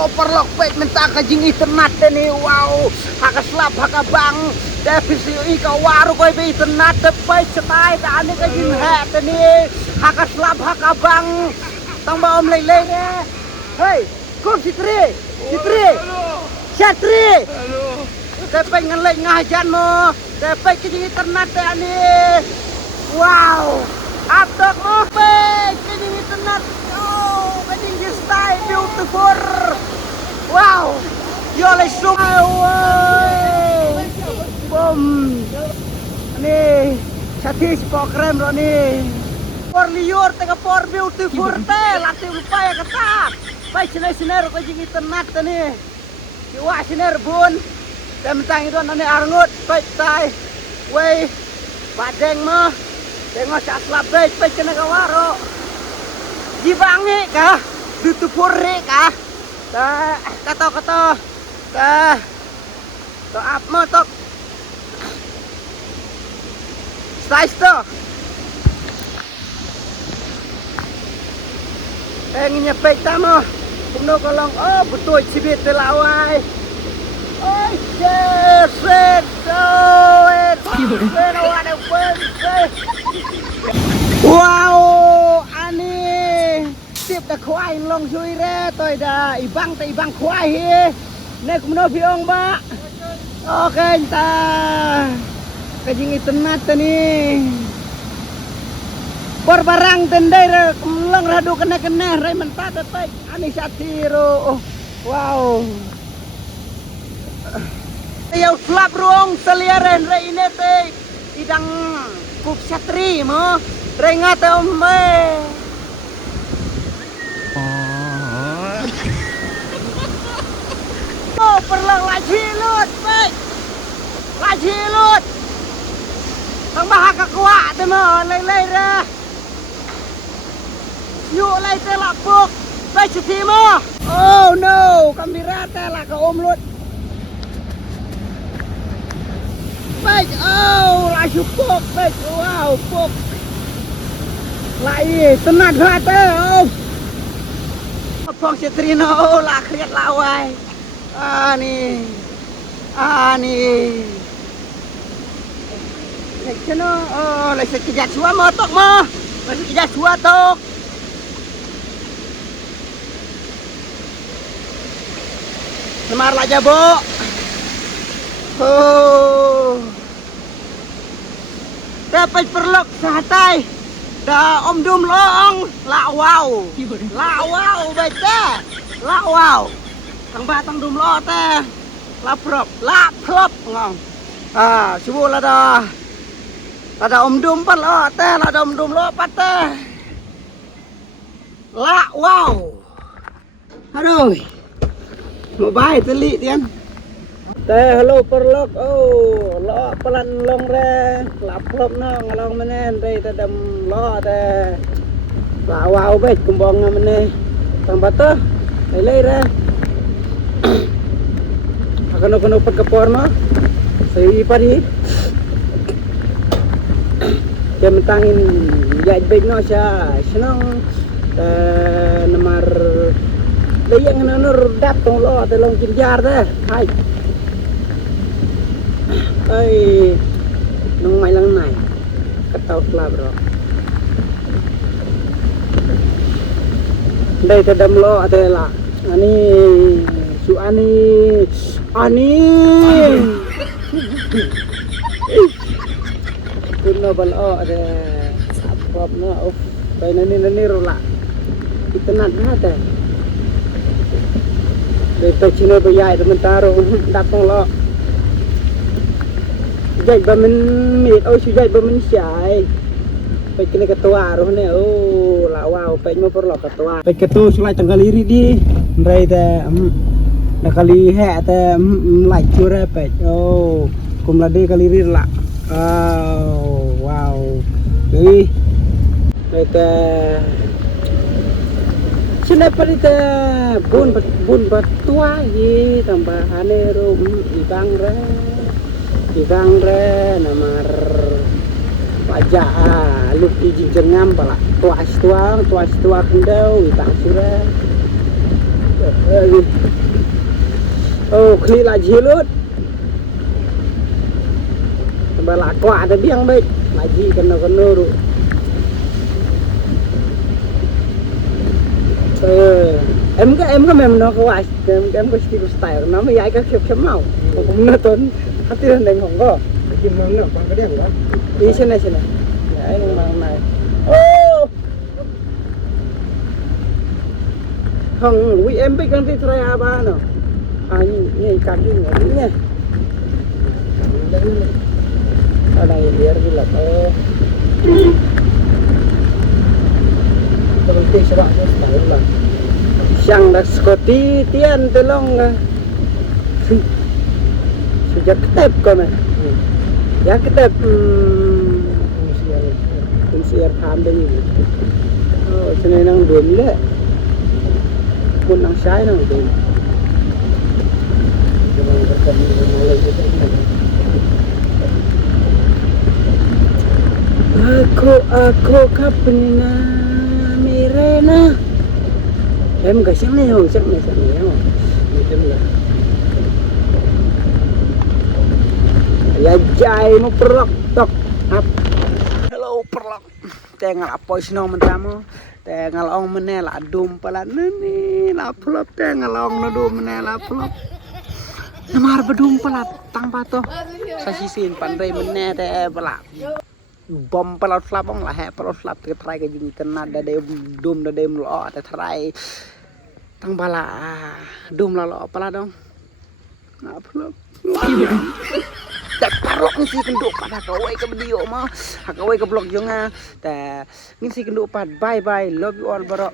wow perlok pek minta kajing internet ni wow haka slap haka bang devisi ika waru koi be internet pek cetai ta ani kajing het ni haka slap haka bang tang ba om lei lei ne hey kom Sitri Satri Tepek ngelek ngajan mo tepek kajing internet ani wow atok mo pek kajing internet oh kajing style beautiful wow yo le sum wow bom ni Satri spok krem ro ni por liur tega por beautiful te lati upaya kata pai siner ko jing internet ni wa siner bun dan mentang itu nani arngut pai tai wei badeng mah tengok sak slap deh pai kena kawaro dibangi kah ditupure kah kata to up mo tok size to pengennya peta mo kumno kolong oh betul cibit telawai oi set wow ani tiếp ta khoai long chui ra tôi đã ibang khoai hi này cũng nói phi ông ba ok anh ta cái gì internet ni por barang tendai ra long radu kena rai mentat tai ani Satiro wow Yang slap ruang seliaran rai ini teh idang kup Satri mo rai ngata om oh perlang lagi lut baik lagi lut tang bahaka kuat teh mo lei ra yuk lei teh lapuk baik cuti mo oh no kamera teh lah ke om lut baik oh laju pok baik wow pok lai tenang hati om Pong Citrino oh lah kriat lawai ani lekno oh lek sekejap sua motok mo lek sekejap sua tok semar lah jabo oh dapat perlok santai dah om dum long la wow baik teh la wow tang batang dum lo teh la prop ngong subuh lah dah ada om dum pan lo teh ada om dum lo pat teh la wow aduh mau baik teli tian teh halo perlok oh lo pelan long re la prop no ngalong menen re tadam lo teh la wow baik kumbong menen tang bata lei re akan open ke porno saya pari dia mentangin jaj baik no senang nomor layang nanur datang lo telong kinjar deh hai nong mai lang nai ketau lah bro đây tadam lo adalah ani su ani kuno bal ada sapop no bay nani rola itenat hata dei pecino bayai sementara datang lo jai bamen mit oi su jai bamen syai pe kene ketua roh ne oh la wow pe mo perlo ketua pe ketu sulai tanggal iri di ndrai te nak kali hek te like cure pe oh kum lade kali rir la oh wow jadi te sini perite bun batua ye tambahane rum ibang re namar pajak luk ijing jengam pala tuas tua kendau ibang sura Oh, kli là gì luôn. Bà là quả thì biếng bích. Là gì cần nó rồi. Em có mềm nó không ai. Em có style nó mới dạy các khiếp màu. Cũng nó tốn. Hãy tin đánh không có. Kim măng nữa, con cái đèn đó. Đi trên này. Anh mang này. Ô! Không, quý em biết con đi trai ba nào. Ini ikan ini ini. Ada yang biar gila. Berhenti sebab tu setahun lah. Siang dah Scotty tian tolong. Sejak ketep kau mah. Ya ketep. Fungsi air tham đây. Oh, cho nên năng đuổi lệ. Muốn năng sai năng đuổi. Aku kapina Mirena. Em gak sini ho, chắc này ho. Macam lah. Ya jai mo perlok tok. Up. Hello perlok. Tengah apa isno mentamu. Tengah ong menela dum pala nini la pelop tengah ong no dum menela pelop. Namar bedum pala tang pato. Sa sisin pandai meneh te pala. Bom pelot flapong lah he pelot flap ke try ke jing kena dade dum dade mlo te try tang bala dum la lo pala dong. Na pelop. Tak parok ni si kenduk pada kawai ke video mah. Kawai ke blog jo nga. Ta ngin si kenduk pad bye bye love you all bro.